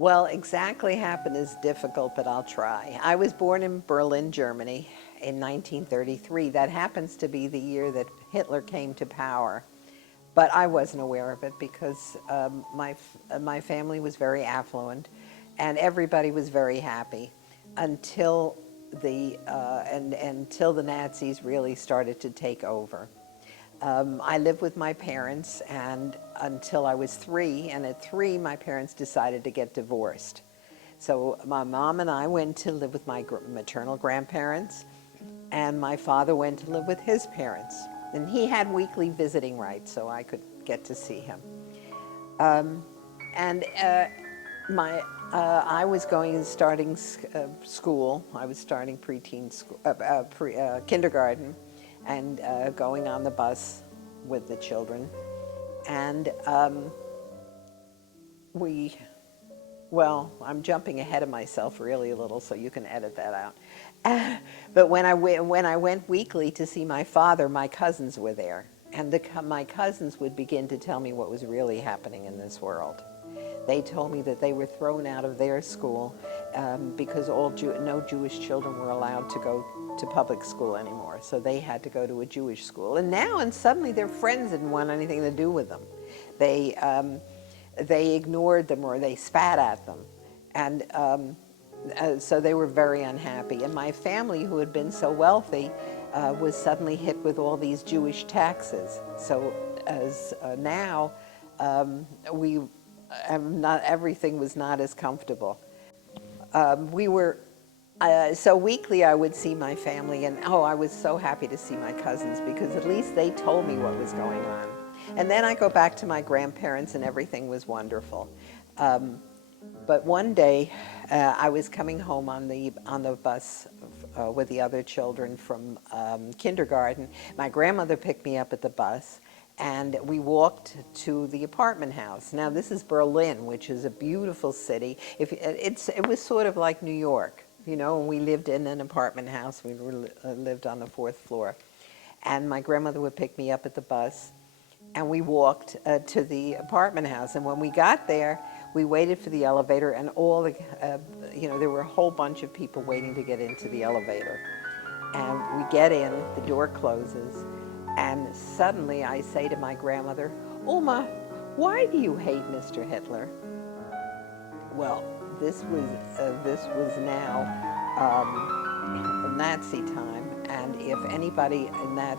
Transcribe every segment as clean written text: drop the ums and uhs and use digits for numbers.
Well, exactly happen is difficult, but I'll try. I was born in Berlin, Germany in 1933. That happens to be the year that Hitler came to power. But I wasn't aware of it because my family was very affluent and everybody was very happy until until the Nazis really started to take over. I lived with my parents and until I was 3, and at 3 my parents decided to get divorced. So my mom and I went to live with my maternal grandparents, and my father went to live with his parents. And he had weekly visiting rights, so I could get to see him. And I was starting school. I was starting preteen school, kindergarten, and going on the bus with the children. And we, well, I'm jumping ahead of myself really a little, so you can edit that out. But when I went weekly to see my father, my cousins were there. And my cousins would begin to tell me what was really happening in this world. They told me that they were thrown out of their school because no Jewish children were allowed to go to public school anymore. So they had to go to a Jewish school. And suddenly their friends didn't want anything to do with them. They ignored them or they spat at them. And so they were very unhappy. And my family, who had been so wealthy, was suddenly hit with all these Jewish taxes. So as now, everything was not as comfortable. So weekly I would see my family, and I was so happy to see my cousins because at least they told me what was going on. And then I go back to my grandparents and everything was wonderful. But one day I was coming home on the bus with the other children from kindergarten. My grandmother picked me up at the bus, and we walked to the apartment house. Now this is Berlin, which is a beautiful city. It was sort of like New York, you know. We lived in an apartment house. We lived on the 4th floor, and my grandmother would pick me up at the bus, and we walked to the apartment house. And when we got there, we waited for the elevator, and there were a whole bunch of people waiting to get into the elevator. And we get in, the door closes, and suddenly I say to my grandmother, "Oma, why do you hate Mr. Hitler?" Well, this was now Nazi time, and if anybody in that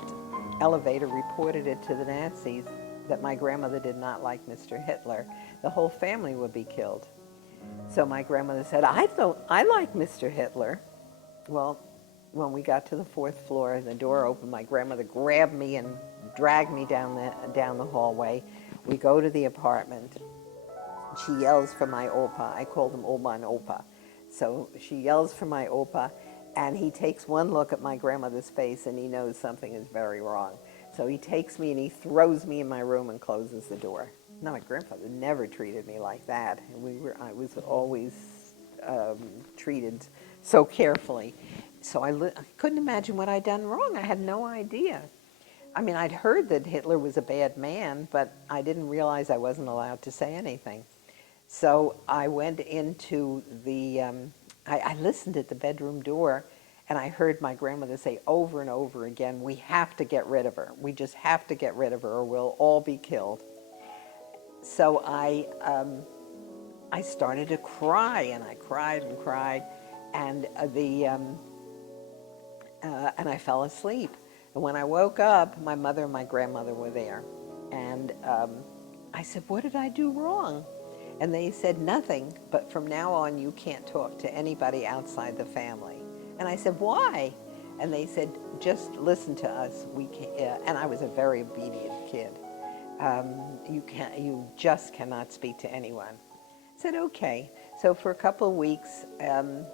elevator reported it to the Nazis that my grandmother did not like Mr. Hitler, the whole family would be killed. So my grandmother said, I like Mr. Hitler. Well, when we got to the 4th floor and the door opened, my grandmother grabbed me and dragged me down the hallway. We go to the apartment. She yells for my opa. I call them Oma and Opa. So she yells for my opa, and he takes one look at my grandmother's face and he knows something is very wrong. So he takes me and he throws me in my room and closes the door. Now, my grandfather never treated me like that. I was always treated so carefully. So I couldn't imagine what I'd done wrong. I had no idea. I mean, I'd heard that Hitler was a bad man, but I didn't realize I wasn't allowed to say anything. So I went into I listened at the bedroom door, and I heard my grandmother say over and over again, "We have to get rid of her. We just have to get rid of her or we'll all be killed." So I started to cry, and I cried and cried, and and I fell asleep. And when I woke up, my mother and my grandmother were there. And I said, "What did I do wrong?" And they said, "Nothing, but from now on you can't talk to anybody outside the family." And I said, "Why?" And they said, "Just listen to us. We can't." And I was a very obedient kid. You just cannot speak to anyone. I said, "Okay." So for a couple of weeks,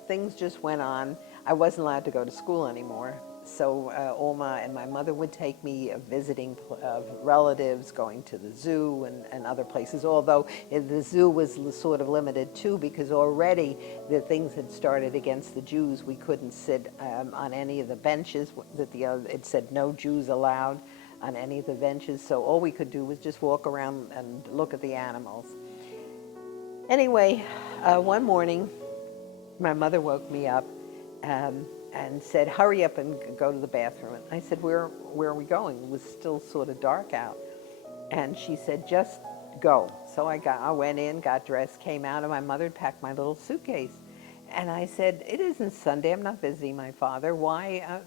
things just went on. I wasn't allowed to go to school anymore. So Oma and my mother would take me visiting relatives, going to the zoo and other places, although the zoo was sort of limited too, because already the things had started against the Jews. We couldn't sit on any of the benches. It said no Jews allowed on any of the benches, so all we could do was just walk around and look at the animals. Anyway, one morning, my mother woke me up and said, hurry up and go to the bathroom. And I said, where are we going? It was still sort of dark out. And she said, just go. So I went in, got dressed, came out, and my mother had packed my little suitcase. And I said, it isn't Sunday, I'm not visiting my father. Why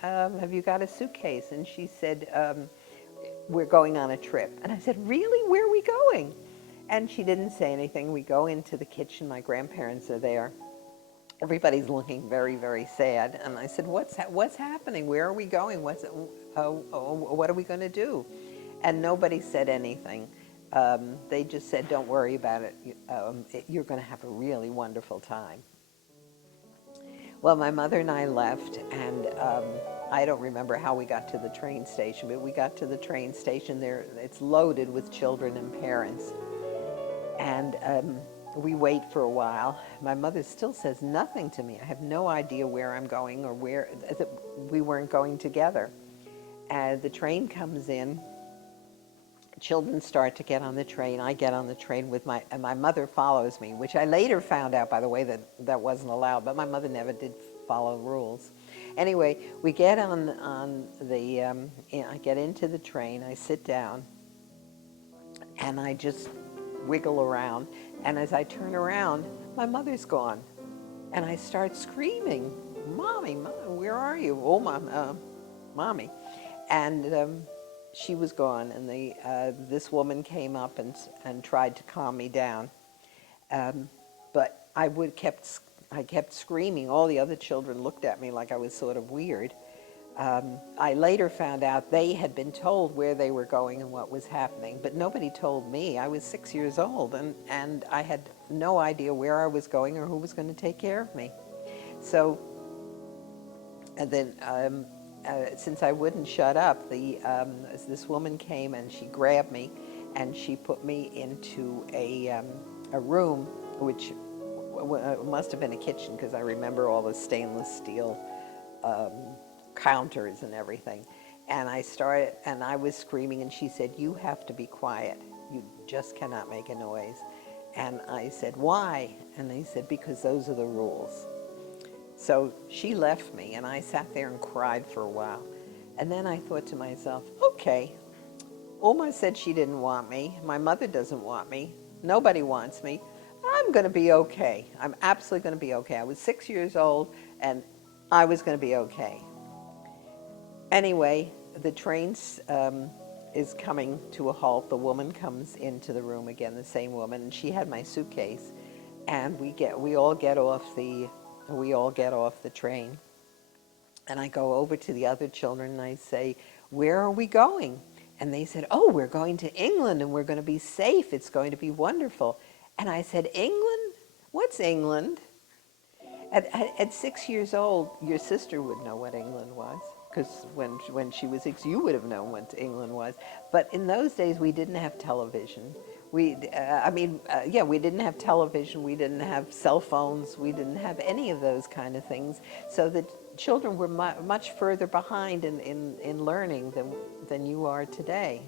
have you got a suitcase? And she said, we're going on a trip. And I said, really? Where are we going? And she didn't say anything. We go into the kitchen. My grandparents are there. Everybody's looking very, very sad. And I said, what's happening? Where are we going? What are we going to do? And nobody said anything. They just said, don't worry about it. You're going to have a really wonderful time. Well, my mother and I left, and I don't remember how we got to the train station, but we got to the train station there. It's loaded with children and parents. And we wait for a while. My mother still says nothing to me. I have no idea where I'm going or where, we weren't going together. And the train comes in. Children start to get on the train. I get on the train and my mother follows me, which I later found out, by the way, that wasn't allowed, but my mother never did follow rules. Anyway, we get I get into the train, I sit down, and I just wiggle around. And as I turn around, my mother's gone. And I start screaming, Mommy, where are you? Oh, Mommy. And she was gone, and this woman came up and tried to calm me down. But I kept screaming. All the other children looked at me like I was sort of weird. I later found out they had been told where they were going and what was happening, but nobody told me. I was 6 years old, and I had no idea where I was going or who was going to take care of me. So, and then since I wouldn't shut up, this woman came and she grabbed me and she put me into a room, which must have been a kitchen, because I remember all the stainless steel counters and everything. And I was screaming, and she said, you have to be quiet. You just cannot make a noise. And I said, why? And they said, because those are the rules. So she left me, and I sat there and cried for a while. And then I thought to myself, okay, Oma said she didn't want me. My mother doesn't want me. Nobody wants me. I'm going to be okay. I'm absolutely going to be okay. I was 6 years old, and I was going to be okay. Anyway, the train is coming to a halt. The woman comes into the room again, the same woman, and she had my suitcase. And we all get off the train. And I go over to the other children and I say, where are we going? And they said, oh, we're going to England and we're going to be safe. It's going to be wonderful. And I said, England? What's England? At 6 years old, your sister would know what England was, because when she was 6, you would have known what England was. But in those days, we didn't have television. We didn't have television. We didn't have cell phones. We didn't have any of those kind of things. So the children were much further behind in learning than you are today.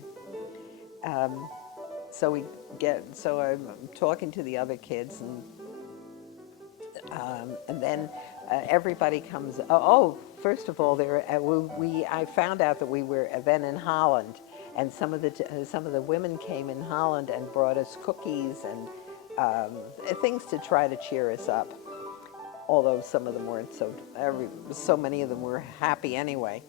So I'm talking to the other kids, and then everybody comes. First of all, I found out that we were then in Holland, and some of the women came in Holland and brought us cookies and things to try to cheer us up. Although some of them weren't, so many of them were happy anyway.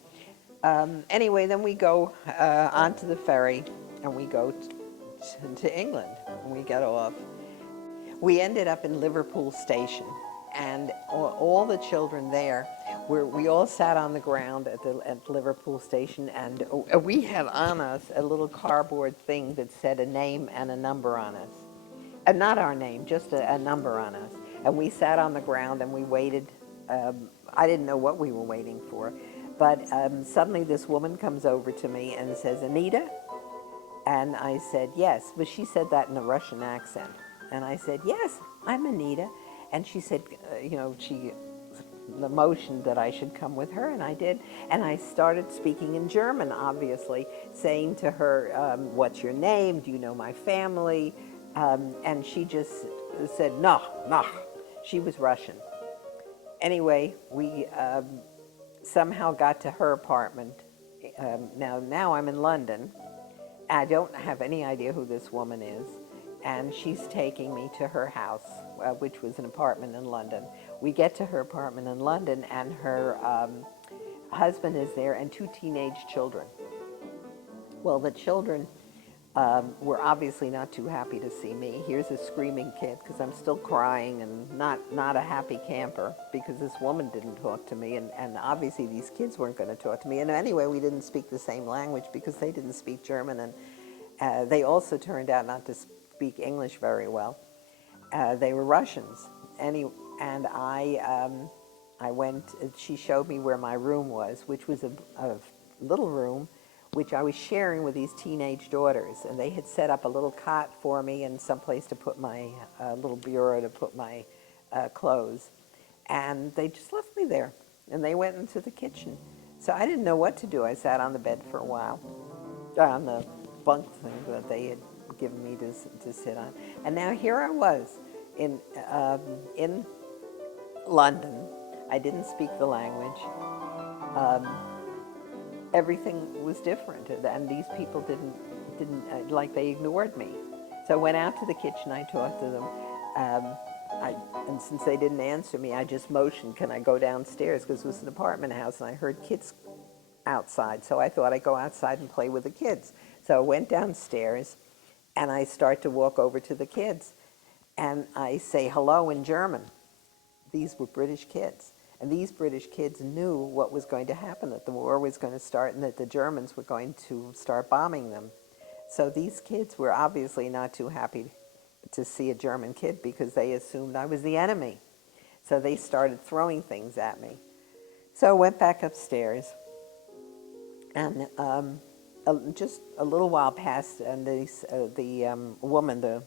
Anyway, then we go onto the ferry, and we go to England, and we get off. We ended up in Liverpool Station, and all the children there, we all sat on the ground at Liverpool Station, and we had on us a little cardboard thing that said a name and a number on us. Not our name, just a number on us. And we sat on the ground and we waited. I didn't know what we were waiting for, but suddenly this woman comes over to me and says, Anita? And I said, yes, but she said that in a Russian accent. And I said, yes, I'm Anita. And she said, the motion that I should come with her, and I did. And I started speaking in German, obviously, saying to her, what's your name? Do you know my family? And she just said, no, no. She was Russian. Anyway, we somehow got to her apartment. Now I'm in London. I don't have any idea who this woman is. And she's taking me to her house, which was an apartment in London. We get to her apartment in London, and her husband is there and two teenage children. Well, the children were obviously not too happy to see me. Here's a screaming kid because I'm still crying and not a happy camper because this woman didn't talk to me, and obviously these kids weren't going to talk to me. And anyway, we didn't speak the same language because they didn't speak German, and they also turned out not to speak English very well. They were Russians. And I went, she showed me where my room was, which was a little room which I was sharing with these teenage daughters. And they had set up a little cot for me and someplace to put my little bureau to put my clothes. And they just left me there. And they went into the kitchen. So I didn't know what to do. I sat on the bed for a while, on the bunk thing that they had given me to sit on. And now here I was in London. I didn't speak the language. Everything was different, and these people didn't like, they ignored me. So I went out to the kitchen, I talked to them, and since they didn't answer me, I just motioned, can I go downstairs, because it was an apartment house, and I heard kids outside, so I thought I'd go outside and play with the kids. So I went downstairs, and I start to walk over to the kids, and I say hello in German. These were British kids. And these British kids knew what was going to happen, that the war was going to start and that the Germans were going to start bombing them. So these kids were obviously not too happy to see a German kid because they assumed I was the enemy. So they started throwing things at me. So I went back upstairs, and just a little while passed, and the woman, the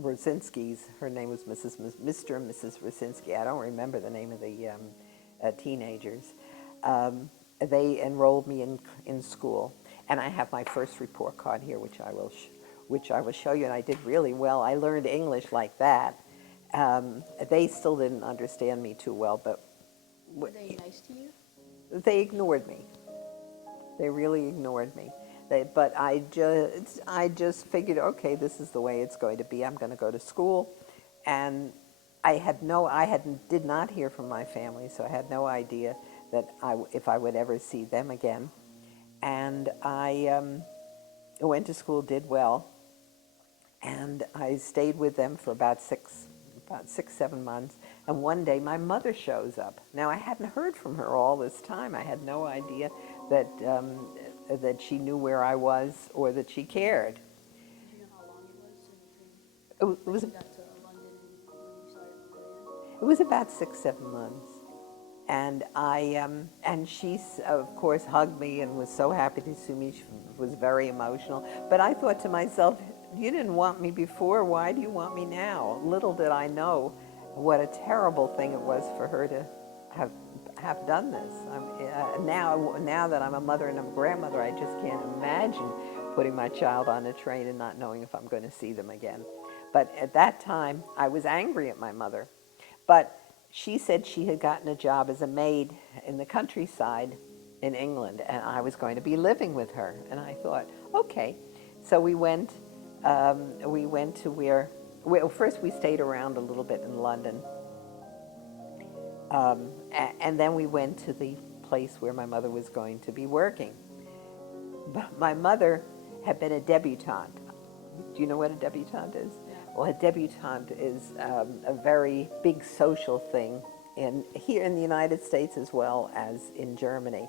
Rosinskis, her name was Mr. and Mrs. Rosinski. I don't remember the name of the teenagers. They enrolled me in school, and I have my first report card here, which I will show you. And I did really well. I learned English like that. They still didn't understand me too well, but were they nice to you? They ignored me. They really ignored me. But I just figured, okay, this is the way it's going to be. I'm going to go to school, and did not hear from my family, so I had no idea that if I would ever see them again. And I went to school, did well, and I stayed with them for about 7 months. And one day my mother shows up. Now, I hadn't heard from her all this time. I had no idea that she knew where I was or that she cared. Did you know how long it was when you got to London and when you started Korea? It was about 6-7 months. And and she, of course, hugged me and was so happy to see me. She was very emotional. But I thought to myself, you didn't want me before, why do you want me now? Little did I know what a terrible thing it was for her to have done this. Now that I'm a mother and I'm a grandmother, I just can't imagine putting my child on a train and not knowing if I'm going to see them again. But at that time, I was angry at my mother. But she said she had gotten a job as a maid in the countryside in England, and I was going to be living with her. And I thought, okay. So we went to where, well, first we stayed around a little bit in London. And then we went to the place where my mother was going to be working. But my mother had been a debutante. Do you know what a debutante is? Well, a debutante is a very big social thing here in the United States as well as in Germany.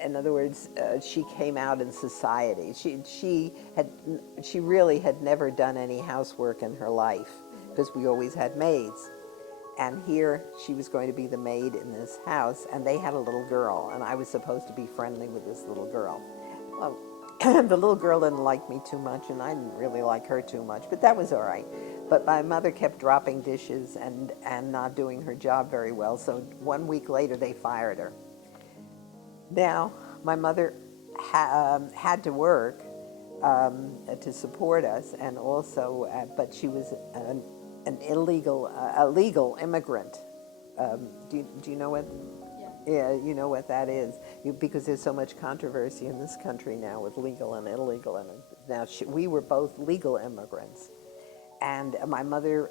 In other words, she came out in society. She really had never done any housework in her life because we always had maids. And here she was going to be the maid in this house, and they had a little girl, and I was supposed to be friendly with this little girl. Well, the little girl didn't like me too much, and I didn't really like her too much, but that was all right. But my mother kept dropping dishes and not doing her job very well, so 1 week later they fired her. Now, my mother had to work, to support us, and also, but she was an illegal, a legal immigrant. Do you know what? Yeah. Yeah, you know what that is, because there's so much controversy in this country now with legal and illegal. And now we were both legal immigrants, and my mother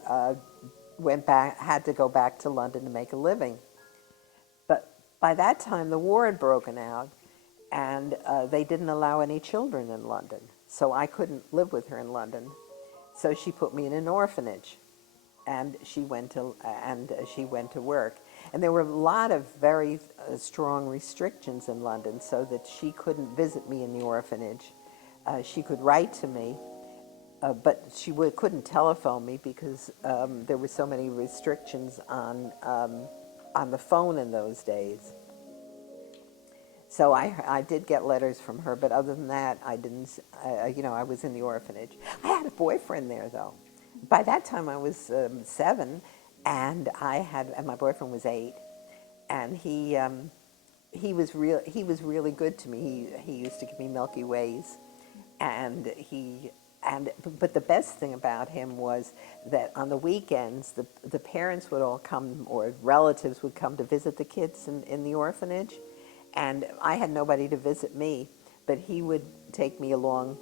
had to go back to London to make a living. But by that time, the war had broken out, and they didn't allow any children in London. So I couldn't live with her in London. So she put me in an orphanage, and she went to work. And there were a lot of very strong restrictions in London, so that she couldn't visit me in the orphanage. She could write to me, but she couldn't telephone me because there were so many restrictions on the phone in those days. So I did get letters from her, but other than that, I didn't. I was in the orphanage. I had a boyfriend there, though. By that time, I was 7, and my boyfriend was 8, and he was really good to me. He used to give me Milky Ways, and but the best thing about him was that on the weekends the parents would all come, or relatives would come to visit the kids in the orphanage, and I had nobody to visit me, but he would take me along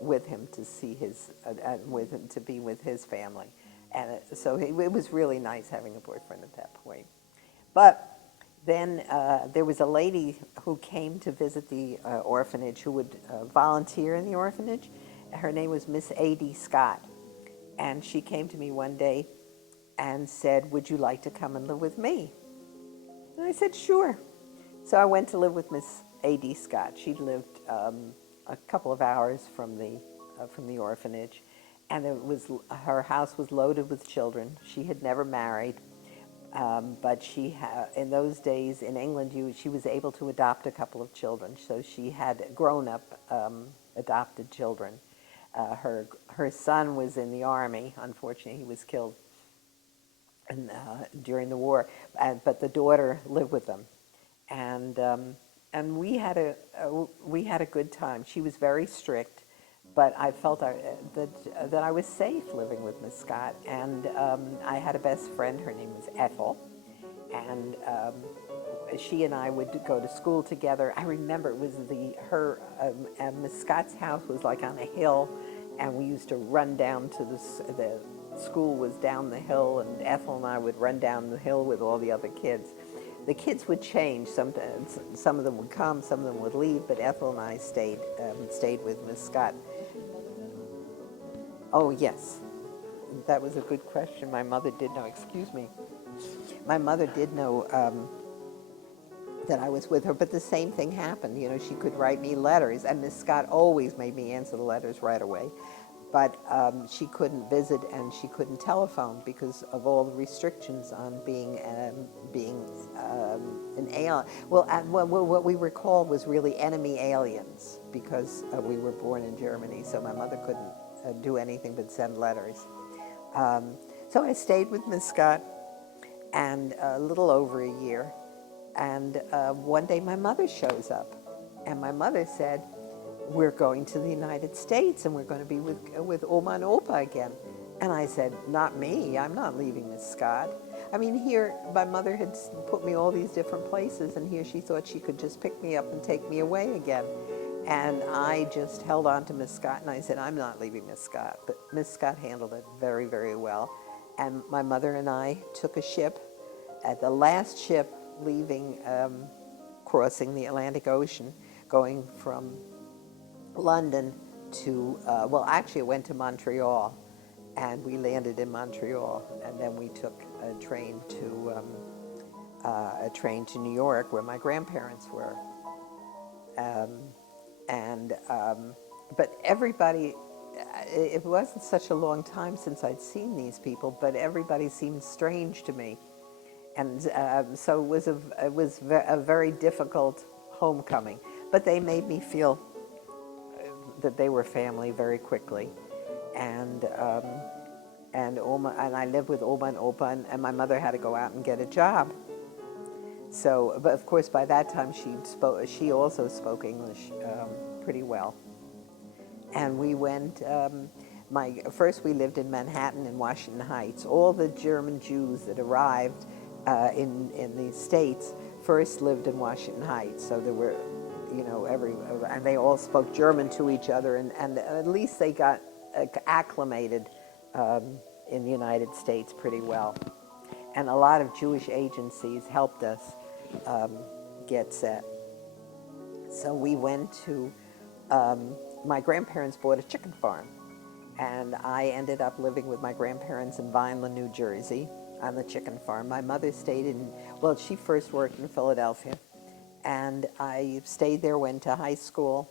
with him to see to be with his family, and so it was really nice having a boyfriend at that point. But then there was a lady who came to visit the orphanage, who would volunteer in the orphanage. Her name was Miss A.D. Scott. And she came to me one day and said, "Would you like to come and live with me?" And I said, "Sure." So I went to live with Miss A.D. Scott. She lived a couple of hours from the orphanage. And her house was loaded with children. She had never married. But in those days in England, she was able to adopt a couple of children. So she had grown-up adopted children. Her son was in the army. Unfortunately, he was killed during the war. But the daughter lived with them, and we had a good time. She was very strict, but I felt that I was safe living with Miss Scott. And I had a best friend. Her name was Ethel, and she and I would go to school together. I remember it was Miss Scott's house was like on a hill, and we used to run down to the school was down the hill, and Ethel and I would run down the hill with all the other kids. The kids would change. Sometimes some of them would come, some of them would leave, but Ethel and I stayed with Miss Scott. Oh, yes. That was a good question. My mother did know, excuse me. My mother did know that I was with her, but the same thing happened. She could write me letters, and Miss Scott always made me answer the letters right away. But she couldn't visit and she couldn't telephone because of all the restrictions on being an alien. Well, what we were called was really enemy aliens because we were born in Germany, so my mother couldn't do anything but send letters. So I stayed with Miss Scott and a little over a year. And one day my mother shows up, and my mother said, "We're going to the United States, and we're going to be with Oma and Opa again." And I said, "Not me. I'm not leaving Miss Scott." I mean, here, my mother had put me all these different places, and here she thought she could just pick me up and take me away again. And I just held on to Miss Scott, and I said, "I'm not leaving Miss Scott." But Miss Scott handled it very, very well. And my mother and I took a ship. At the last ship leaving, crossing the Atlantic Ocean, going from London to, actually it went to Montreal, and we landed in Montreal, and then we took a train to New York, where my grandparents were. But everybody, it wasn't such a long time since I'd seen these people, but everybody seemed strange to me. And so it was a very difficult homecoming. But they made me feel that they were family very quickly. And I lived with Oma and Opa, and my mother had to go out and get a job. So, but of course, by that time she also spoke English pretty well. And we went, first we lived in Manhattan and Washington Heights. All the German Jews that arrived in the States first lived in Washington Heights. So there were, and they all spoke German to each other, and at least they got acclimated in the United States pretty well. And a lot of Jewish agencies helped us get set. So we went to, my grandparents bought a chicken farm, and I ended up living with my grandparents in Vineland, New Jersey, on the chicken farm. My mother stayed she first worked in Philadelphia, and I stayed there, went to high school,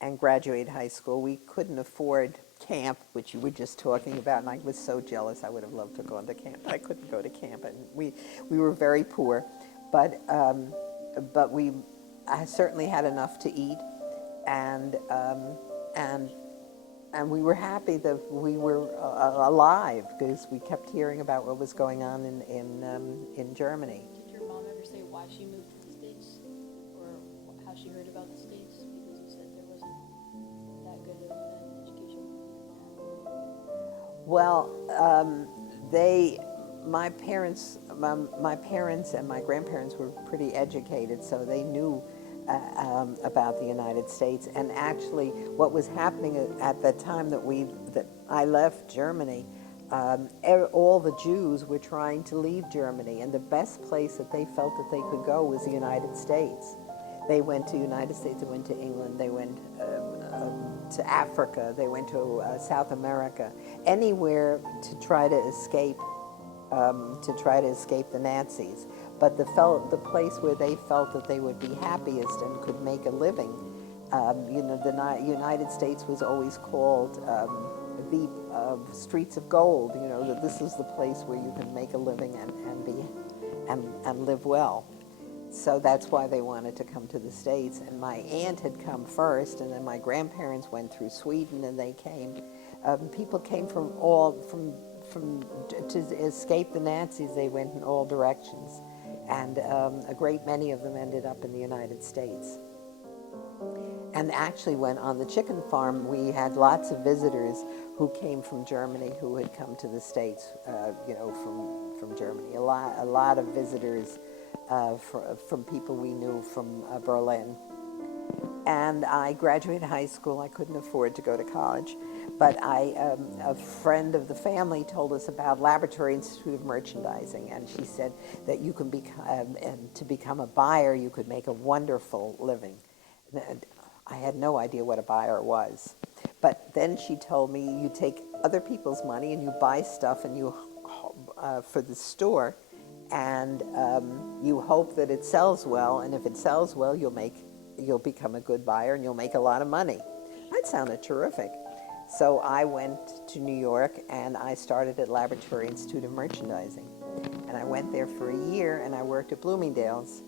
and graduated high school. We couldn't afford camp, which you were just talking about, and I was so jealous. I would have loved to go into camp. I couldn't go to camp, and we were very poor, but I certainly had enough to eat, and we were happy that we were alive, because we kept hearing about what was going on in Germany. Did your mom ever say why she moved to the States, or how she heard about the States? Because you said there wasn't that good of an education. Well, my parents and my grandparents were pretty educated, so they knew about the United States. And actually, what was happening at the time that I left Germany, all the Jews were trying to leave Germany, and the best place that they felt that they could go was the United States. They went to the United States, they went to England, they went to Africa, they went to South America, anywhere to try to escape the Nazis. But the place where they felt that they would be happiest and could make a living, the United States was always called the streets of gold. That this is the place where you can make a living and live well. So that's why they wanted to come to the States. And my aunt had come first, and then my grandparents went through Sweden, and they came. People came to escape the Nazis. They went in all directions, and a great many of them ended up in the United States. And actually, when on the chicken farm, we had lots of visitors who came from Germany, who had come to the States, from Germany. A lot of visitors from people we knew from Berlin. And I graduated high school. I couldn't afford to go to college, but a friend of the family told us about Laboratory Institute of Merchandising, and she said that you can to become a buyer, you could make a wonderful living. I had no idea what a buyer was, but then she told me you take other people's money and you buy stuff and you for the store, and you hope that it sells well, and if it sells well, you'll become a good buyer and you'll make a lot of money. That sounded terrific. So I went to New York and I started at Laboratory Institute of Merchandising. And I went there for a year, and I worked at Bloomingdale's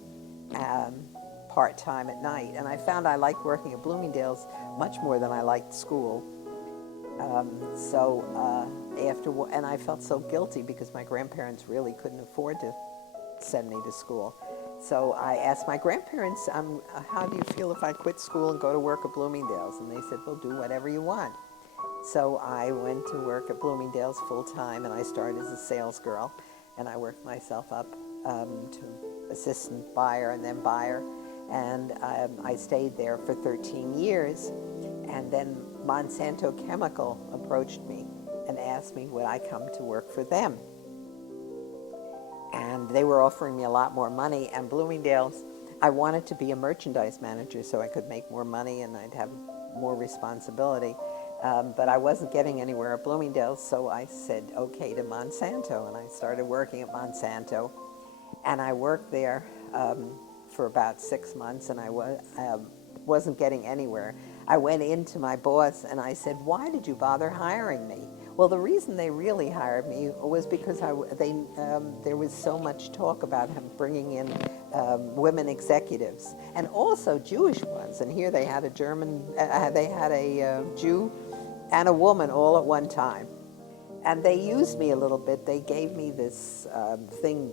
part-time at night. And I found I liked working at Bloomingdale's much more than I liked school. And I felt so guilty because my grandparents really couldn't afford to send me to school. So I asked my grandparents, how do you feel if I quit school and go to work at Bloomingdale's? And they said, well, do whatever you want. So I went to work at Bloomingdale's full-time, and I started as a sales girl, and I worked myself up to assistant buyer and then buyer. And I stayed there for 13 years, and then Monsanto Chemical approached me and asked me would I come to work for them. And they were offering me a lot more money, and Bloomingdale's, I wanted to be a merchandise manager so I could make more money and I'd have more responsibility. But I wasn't getting anywhere at Bloomingdale's, so I said okay to Monsanto, and I started working at Monsanto. And I worked there for about 6 months, and I wasn't getting anywhere. I went into my boss and I said, why did you bother hiring me? Well, the reason they really hired me was because there was so much talk about him bringing in women executives, and also Jewish ones. And here they had a Jew and a woman all at one time. And they used me a little bit. They gave me this thing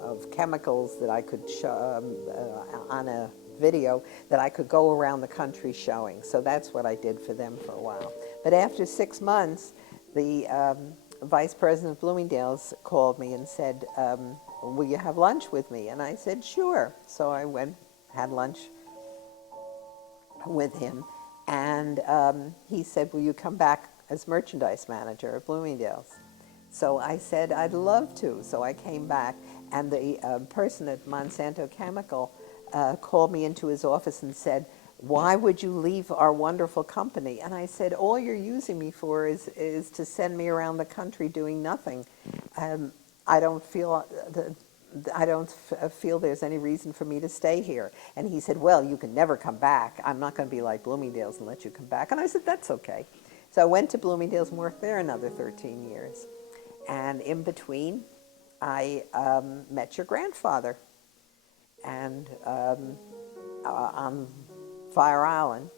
of chemicals that I could show on video that I could go around the country showing. So that's what I did for them for a while. But after 6 months, the vice president of Bloomingdale's called me and said, will you have lunch with me? And I said, sure. So I went, had lunch with him, and he said, will you come back as merchandise manager at Bloomingdale's? So I said, I'd love to. So I came back, and the person at Monsanto Chemical called me into his office and said, why would you leave our wonderful company? And I said, all you're using me for is to send me around the country doing nothing. I don't feel there's any reason for me to stay here. And he said, well, you can never come back. I'm not going to be like Bloomingdale's and let you come back. And I said, that's okay. So I went to Bloomingdale's and worked there another 13 years. And in between, I met your grandfather and on Fire Island.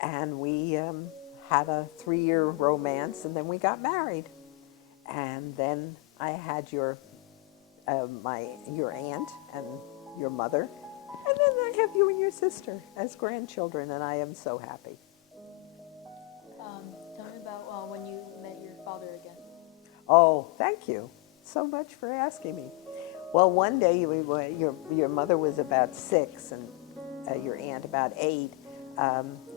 And we had a 3-year romance, and then we got married. And then I had your aunt and your mother, and then I have you and your sister as grandchildren, and I am so happy. Tell me about when you met your father again. Oh, thank you so much for asking me. Well, one day your mother was about 6 and your aunt about 8.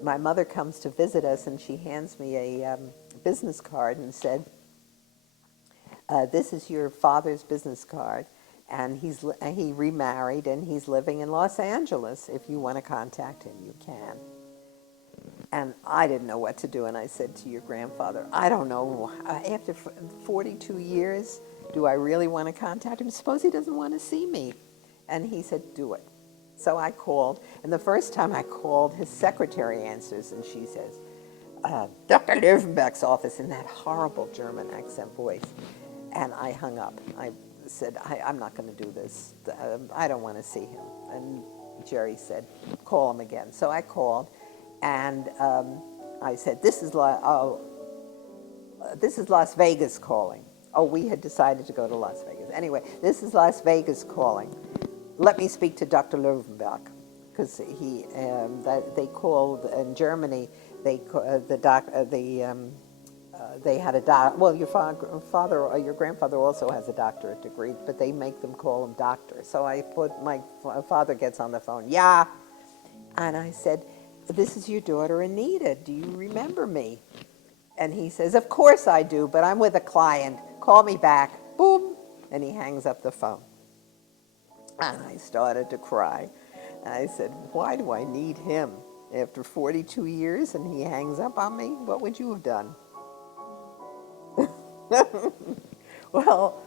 My mother comes to visit us, and she hands me a business card and said, this is your father's business card, and he remarried, and he's living in Los Angeles. If you want to contact him, you can. And I didn't know what to do, and I said to your grandfather, I don't know, after 42 years, do I really want to contact him? Suppose he doesn't want to see me. And he said, do it. So I called, and the first time I called, his secretary answers, and she says, Dr. Löwenbeck's office, in that horrible German accent voice. And I hung up. I said, I'm not going to do this. I don't want to see him. And Jerry said, call him again. So I called, and I said, this is Las Vegas calling. Oh, we had decided to go to Las Vegas. Anyway, this is Las Vegas calling. Let me speak to Dr. Löwenbeck, because they called in Germany. They had a doc. Well, your father or your grandfather also has a doctorate degree, but they make them call him doctor. So I put, my father gets on the phone. Yeah, and I said, this is your daughter Anita. Do you remember me? And he says, of course I do, but I'm with a client. Call me back. Boom, and he hangs up the phone. And I started to cry. And I said, why do I need him? After 42 years and he hangs up on me, what would you have done? Well,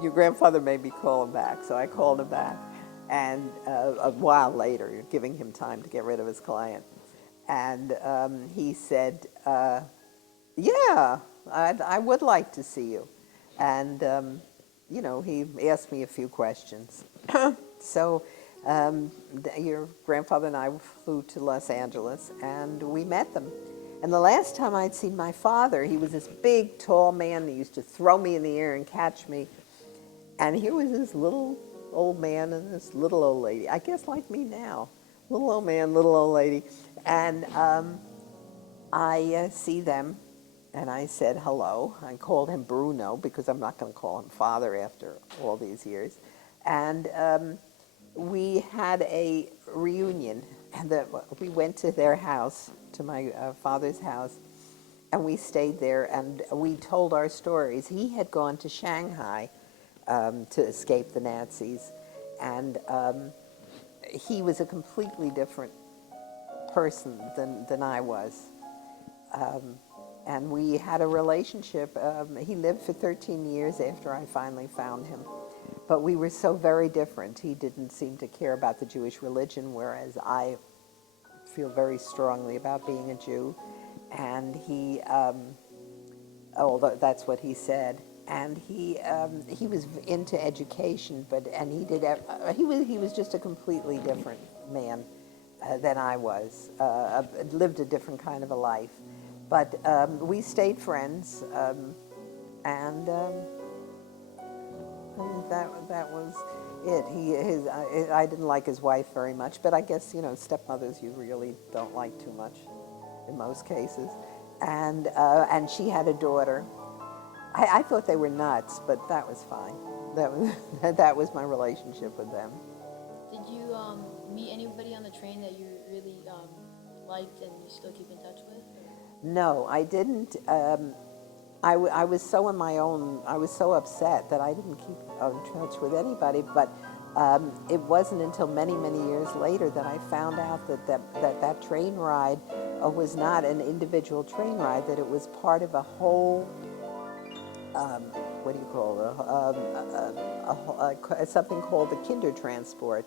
your grandfather made me call him back, so I called him back. And a while later, giving him time to get rid of his client. And he said, yeah, I would like to see you. And, he asked me a few questions. So your grandfather and I flew to Los Angeles, and we met them. And the last time I'd seen my father, he was this big, tall man that used to throw me in the air and catch me. And here was this little old man and this little old lady, I guess like me now. Little old man, little old lady. And I see them, and I said hello. I called him Bruno, because I'm not going to call him father after all these years. And we had a reunion, and we went to their house, to my father's house, and we stayed there, and we told our stories. He had gone to Shanghai to escape the Nazis, and he was a completely different person than I was. And we had a relationship. He lived for 13 years after I finally found him. But we were so very different. He didn't seem to care about the Jewish religion, whereas I feel very strongly about being a Jew. And he, although that's what he said, and he was into education, he was just a completely different man than I was. Lived a different kind of a life. But we stayed friends, and that was, I didn't like his wife very much, but I guess, you know, stepmothers you really don't like too much in most cases. And she had a daughter. I thought they were nuts, but that was fine. That was, that was my relationship with them. Did you meet anybody on the train that you really liked and you still keep in touch with? No, I didn't. I was so in my own, I was so upset that I didn't keep in touch with anybody, but it wasn't until many, many years later that I found out that train ride was not an individual train ride, that it was part of a whole, what do you call it, something called the Kindertransport.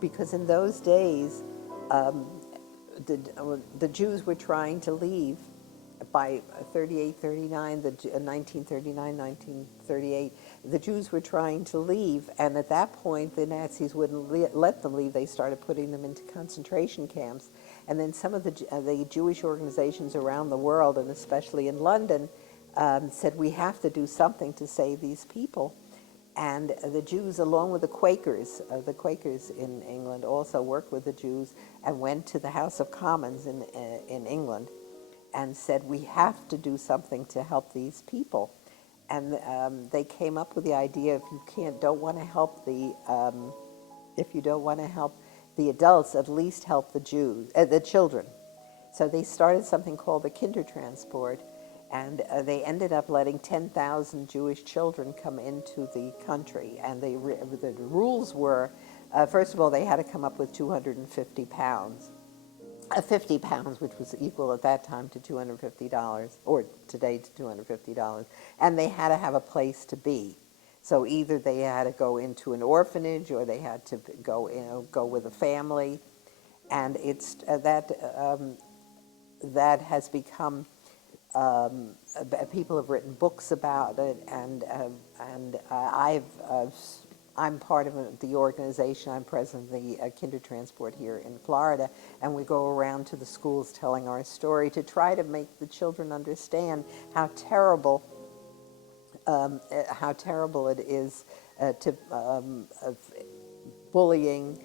Because in those days, the Jews were trying to leave by 38, 39, 1939, 1938, the Jews were trying to leave, and at that point the Nazis wouldn't let them leave. They started putting them into concentration camps. And then some of the Jewish organizations around the world, and especially in London, said we have to do something to save these people. And the Jews, along with the Quakers in England also worked with the Jews and went to the House of Commons in England and said, we have to do something to help these people. And they came up with the idea, if you don't want to help if you don't want to help the adults, at least help the children. So they started something called the Kindertransport, and they ended up letting 10,000 Jewish children come into the country. And the rules were, first of all, they had to come up with 250 pounds. 50 pounds, which was equal at that time to $250, or today to $250, and they had to have a place to be. So either they had to go into an orphanage, or they had to go with a family, and it's that has become. People have written books about it, and I'm part of the organization. I'm president of the Kindertransport here in Florida, and we go around to the schools telling our story to try to make the children understand how terrible it is of bullying,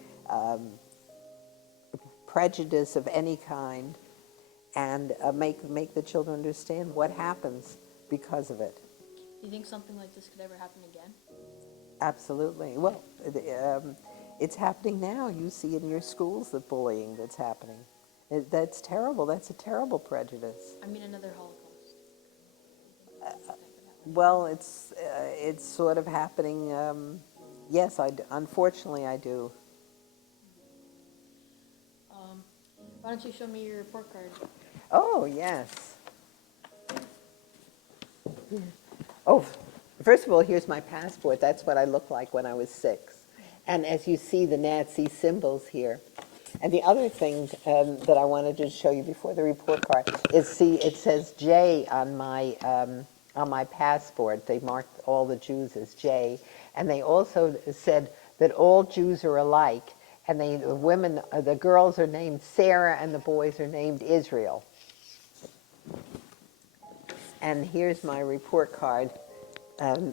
prejudice of any kind, and make the children understand what happens because of it. Do you think something like this could ever happen again? Absolutely. Well, it's happening now. You see in your schools the bullying that's happening. That's terrible. That's a terrible prejudice. I mean, another Holocaust. Well, it's sort of happening. Yes, unfortunately, I do. Why don't you show me your report card? Oh, yes. Oh, first of all, here's my passport. That's what I looked like when I was 6. And as you see, the Nazi symbols here. And the other thing that I wanted to show you before the report card is, see, it says J on my passport. They marked all the Jews as J. And they also said that all Jews are alike. And the girls are named Sarah, and the boys are named Israel. And here's my report card.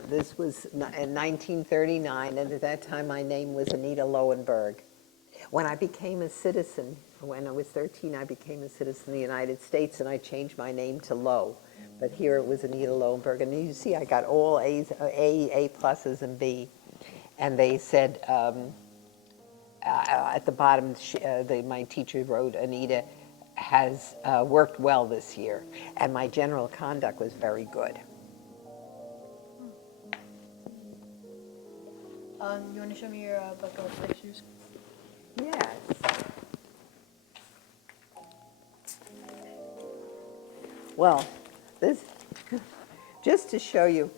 This was in 1939, and at that time my name was Anita Lowenberg. When I became a citizen, when I was 13, I became a citizen of the United States, and I changed my name to Lowe. But here it was Anita Lowenberg, and you see I got all A's, A pluses, and B. And they said at the bottom, my teacher wrote, Anita has worked well this year, and my general conduct was very good. You want to show me your book of pictures? Yes. Well, this, just to show you,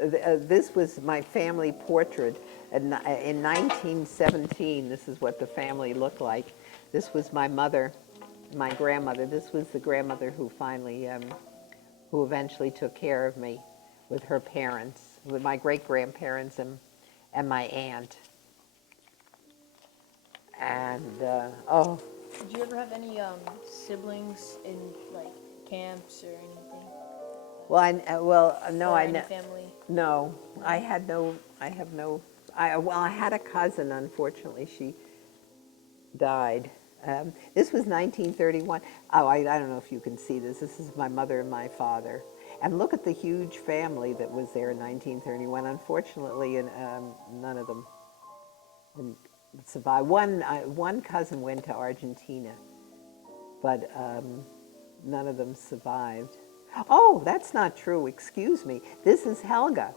this was my family portrait. In 1917, this is what the family looked like. This was my mother, my grandmother. This was the grandmother who who eventually took care of me with her parents, with my great-grandparents and my aunt. And, oh. Did you ever have any siblings in, like, camps or anything? Well, no, or any family? No, I have no Well, I had a cousin, unfortunately, she died. This was 1931. Oh, I don't know if you can see this. This is my mother and my father. And look at the huge family that was there in 1931. Unfortunately, none of them survived. One cousin went to Argentina, but none of them survived. Oh, that's not true. Excuse me. This is Helga,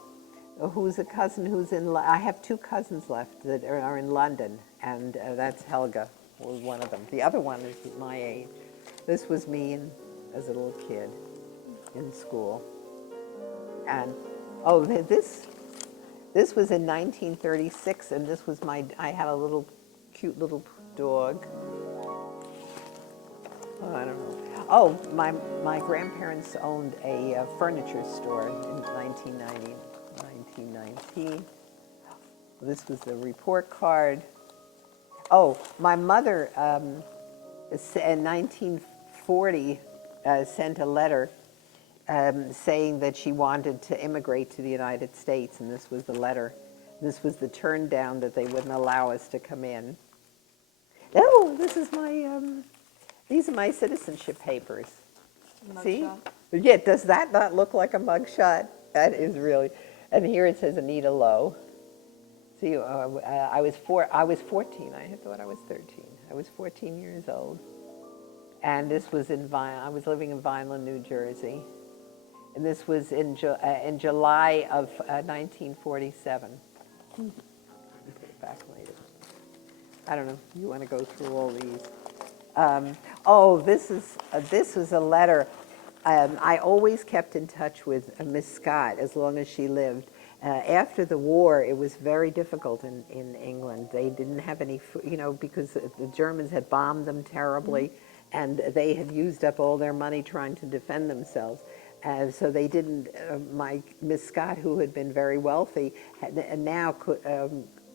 who's a cousin who's in. I have two cousins left that are in London, and that's Helga, was one of them. The other one is my age. This was me as a little kid in school, and oh, this was in 1936, and this was I had a little cute little dog. Oh, I don't know. Oh, my grandparents owned a furniture store in 1919. This was the report card. Oh, my mother in 1940 sent a letter saying that she wanted to immigrate to the United States, and this was the letter. This was the turn down that they wouldn't allow us to come in. Oh, this is these are my citizenship papers. Mug See? shot. Yeah, does that not look like a mugshot? That is really, and here it says Anita Lowe. See, I was 14. I had thought I was 13. I was 14 years old, and this was I was living in Vineland, New Jersey, and this was in July of 1947. Put it back later. I don't know. You want to go through all these? Oh, this is a letter. I always kept in touch with Miss Scott as long as she lived. After the war, it was very difficult in England. They didn't have any food, because the Germans had bombed them terribly, and they had used up all their money trying to defend themselves. So they didn't. My Miss Scott, who had been very wealthy, now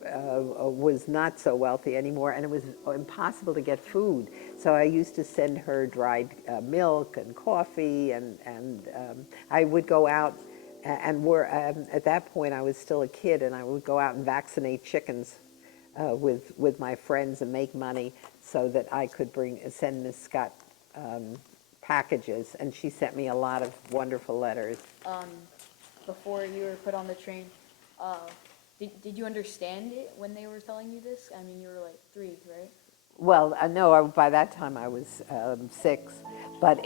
was not so wealthy anymore, and it was impossible to get food. So I used to send her dried milk and coffee, and I would go out and at that point I was still a kid, and I would go out and vaccinate chickens with my friends and make money so that I could send Miss Scott packages, and she sent me a lot of wonderful letters. Before you were put on the train, did you understand it when they were telling you this? I mean, you were like 3, right? Well, no, by that time I was 6, but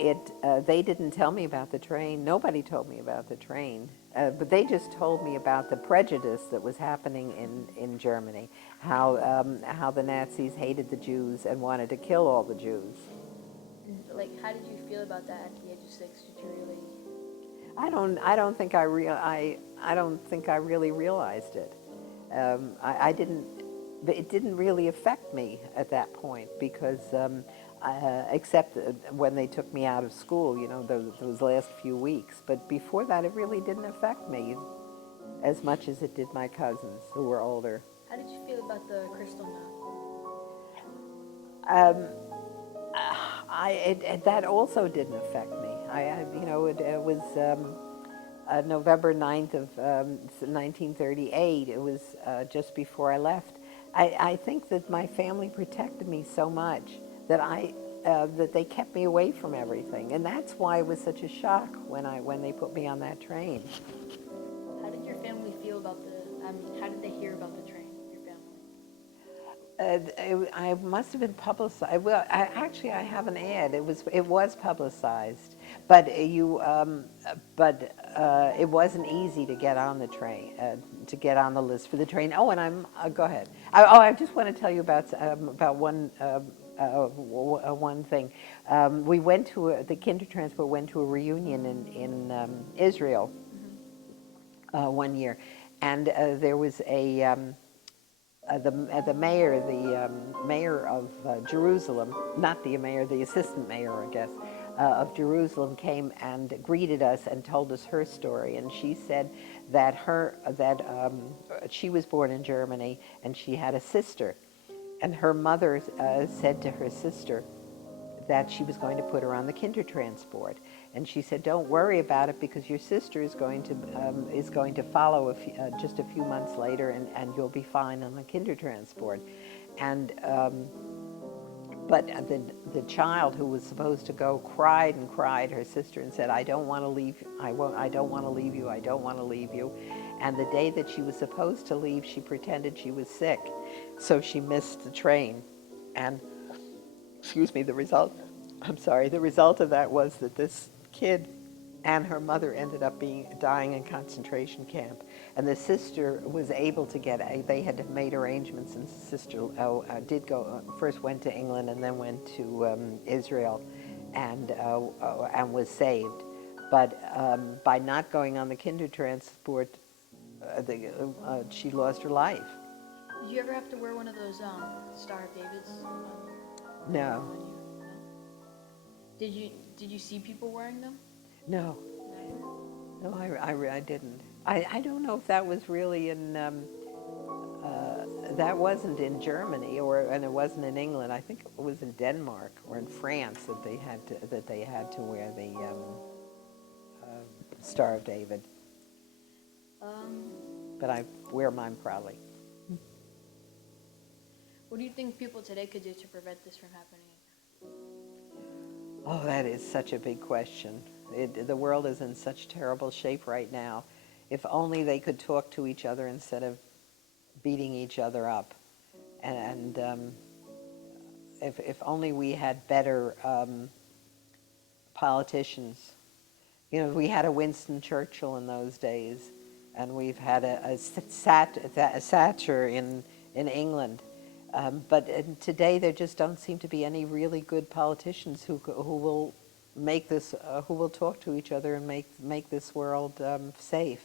they didn't tell me about the train. Nobody told me about the train, but they just told me about the prejudice that was happening in Germany, how the Nazis hated the Jews and wanted to kill all the Jews. And, like, how did you feel about that at the age of 6? Did you really? I don't think I really realized it. I didn't. It didn't really affect me at that point because, except when they took me out of school, those last few weeks. But before that, it really didn't affect me as much as it did my cousins who were older. How did you feel about the crystal meth? That also didn't affect me. It was November 9th of 1938. It was just before I left. I think that my family protected me so much that that they kept me away from everything, and that's why it was such a shock when they put me on that train. How did your family feel about how did they hear about the train? Your family? I must have been publicized. Well, actually, I have an ad. It was publicized, but it wasn't easy to get on the train, to get on the list for the train. Oh, and go ahead. I just want to tell you about one thing. We went to the Kindertransport went to a reunion in Israel one year, and there was the mayor of Jerusalem, not the mayor, the assistant mayor, I guess, of Jerusalem came and greeted us and told us her story. And she said that she was born in Germany and she had a sister, and her mother said to her sister that she was going to put her on the Kindertransport. And she said, don't worry about it because your sister is going to follow just a few months later, and you'll be fine on the Kindertransport. And but the child who was supposed to go cried and cried her sister and said, I don't want to leave, I don't want to leave you, I don't want to leave you. And the day that she was supposed to leave, she pretended she was sick. So she missed the train. And, excuse me, the result of that was that this kid and her mother ended up dying in concentration camp. And the sister was able to they had made arrangements, and the sister first went to England and then went to Israel and was saved. But by not going on the Kindertransport, she lost her life. Did you ever have to wear one of those Star of Davids? No. No? Did you see people wearing them? No. No. No, I didn't. I don't know if that was really that wasn't in Germany, and it wasn't in England. I think it was in Denmark or in France that they had to wear the Star of David. But I wear mine proudly. What do you think people today could do to prevent this from happening again? Oh, that is such a big question. The world is in such terrible shape right now. If only they could talk to each other instead of beating each other up. And if only we had better politicians. You know, we had a Winston Churchill in those days, and we've had a Thatcher in England. But today there just don't seem to be any really good politicians who will make this, who will talk to each other and make this world safe.